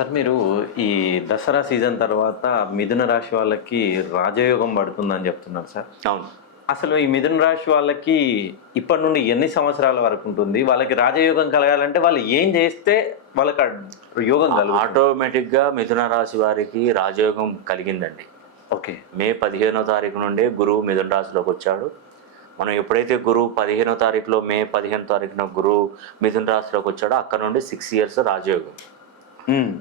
Sir మీరు ఈ Dasara season తర్వాత మిథున రాశి వాళ్ళకి రాజయోగం పడుతుందని చెప్తున్నారు సార్. అవును. అసలు ఈ మిథున రాశి వాళ్ళకి ఇప్పటి నుండి ఎన్ని సంవత్సరాల వరకు ఉంటుంది? వాళ్ళకి రాజయోగం కలగాలంటే వాళ్ళు ఏం చేస్తే వాళ్ళకి యోగం కలుగుతుంది? ఆటోమేటిక్గా మిథున రాశి వారికి రాజయోగం కలిగిందండి. ఓకే. మే 15వ తారీఖు నుండి గురువు మిథున రాశిలోకి వచ్చాడు. మనం ఎప్పుడైతే గురువు 15వ తారీఖులో మే 15వ తారీఖున గురువు మిథున రాశిలోకి వచ్చాడో అక్కడ నుండి 6 ఇయర్స్ రాజయోగం.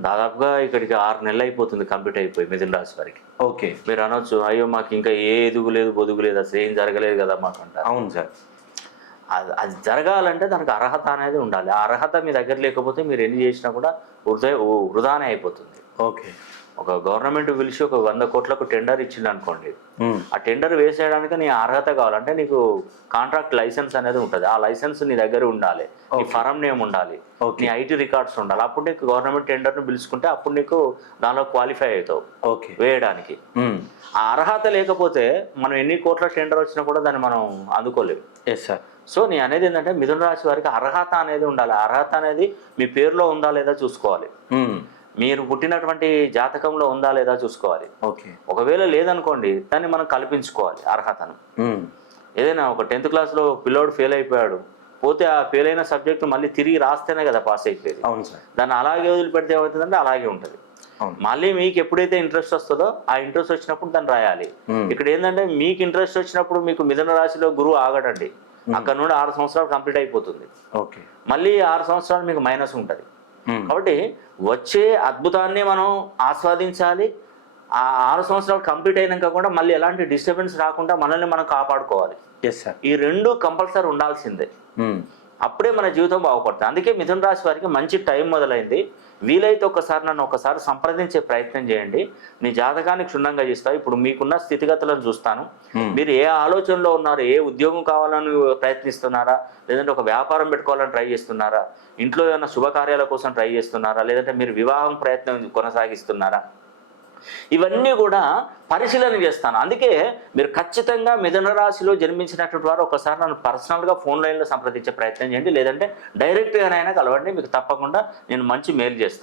దాదాపుగా ఇక్కడికి 6 నెలలు అయిపోతుంది కంప్లీట్ అయిపోయి మిథున రాశి వారికి. ఓకే. మీరు అనొచ్చు, అయ్యో మాకు ఇంకా ఏ ఎదుగు లేదు బొదుగు లేదు, అసలు ఏం జరగలేదు కదా మాకు అంటారు. అవును సార్. అది జరగాలంటే దానికి అర్హత అనేది ఉండాలి. ఆ అర్హత మీ దగ్గర లేకపోతే మీరు ఎన్ని చేసినా కూడా వృధానే అయిపోతుంది. ఓకే. ఒక గవర్నమెంట్ పిలిచి ఒక 100 కోట్లకు టెండర్ ఇచ్చింది అనుకోండి, ఆ టెండర్ వేసేయడానికి నీ అర్హత కావాలంటే నీకు కాంట్రాక్ట్ లైసెన్స్ అనేది ఉంటుంది. ఆ లైసెన్స్ నీ దగ్గర ఉండాలి, నీ ఫరం నేమ్ ఉండాలి, నీ ఐటీ రికార్డ్స్ ఉండాలి. అప్పుడు నీకు గవర్నమెంట్ టెండర్ను పిలుచుకుంటే అప్పుడు నీకు దానిలో క్వాలిఫై అవుతావు ఓకే వేయడానికి. ఆ అర్హత లేకపోతే మనం ఎన్ని కోట్ల టెండర్ వచ్చినా కూడా దాన్ని మనం అందుకోలేము. Yes sir. సో నేను అనేది ఏంటంటే మిథున రాశి వారికి అర్హత అనేది ఉండాలి. అర్హత అనేది మీ పేరులో ఉందా లేదా చూసుకోవాలి, మీరు పుట్టినటువంటి జాతకంలో ఉందా లేదా చూసుకోవాలి. ఓకే. ఒకవేళ లేదనుకోండి దాన్ని మనం కల్పించుకోవాలి అర్హతను. ఏదైనా ఒక 10th క్లాస్లో పిల్లోడు ఫెయిల్ అయిపోయాడు, పోతే ఆ ఫెయిల్ అయిన సబ్జెక్టు మళ్ళీ తిరిగి రాస్తేనే కదా పాస్ అయిపోయేది. అవును సార్. దాన్ని అలాగే వదిలిపెడితే ఏమవుతుందంటే అలాగే ఉంటుంది. మళ్ళీ మీకు ఎప్పుడైతే ఇంట్రెస్ట్ వస్తుందో ఆ ఇంట్రెస్ట్ వచ్చినప్పుడు దాన్ని రాయాలి. ఇక్కడ ఏంటంటే మీకు ఇంట్రెస్ట్ వచ్చినప్పుడు మీకు మిథున రాశిలో గురువు ఆగడండి, అక్కడ నుండి 6 సంవత్సరాలు కంప్లీట్ అయిపోతుంది. ఓకే. మళ్ళీ 6 సంవత్సరాలు మీకు మైనస్ ఉంటుంది. కాబట్టి వచ్చే అద్భుతాన్ని మనం ఆస్వాదించాలి. ఆ 6 సంవత్సరాలు కంప్లీట్ అయినాక కూడా మళ్ళీ ఎలాంటి డిస్టర్బెన్స్ రాకుండా మనల్ని మనం కాపాడుకోవాలి. Yes sir. ఈ 2 కంపల్సరీ ఉండాల్సిందే, అప్పుడే మన జీవితం బాగుపడుతుంది. అందుకే మిథున రాశి వారికి మంచి టైం మొదలైంది. వీలైతే నన్ను ఒకసారి సంప్రదించే ప్రయత్నం చేయండి. నీ జాతకాన్ని క్షుణ్ణంగా చేస్తా. ఇప్పుడు మీకున్న స్థితిగతులను చూస్తాను, మీరు ఏ ఆలోచనలో ఉన్నారు, ఏ ఉద్యోగం కావాలని ప్రయత్నిస్తున్నారా, లేదంటే ఒక వ్యాపారం పెట్టుకోవాలని ట్రై చేస్తున్నారా, ఇంట్లో ఏమైనా శుభకార్యాల కోసం ట్రై చేస్తున్నారా, లేదంటే మీరు వివాహం ప్రయత్నం కొనసాగిస్తున్నారా, ఇవన్నీ కూడా పరిశీలన చేస్తాను. అందుకే మీరు ఖచ్చితంగా మిథున రాశిలో జన్మించినటువంటి వారు ఒకసారి నన్ను పర్సనల్గా ఫోన్ లైన్లో సంప్రదించే ప్రయత్నం చేయండి, లేదంటే డైరెక్ట్గానైనా కలవండి. మీకు తప్పకుండా నేను మంచి మెయిల్ చేస్తాను.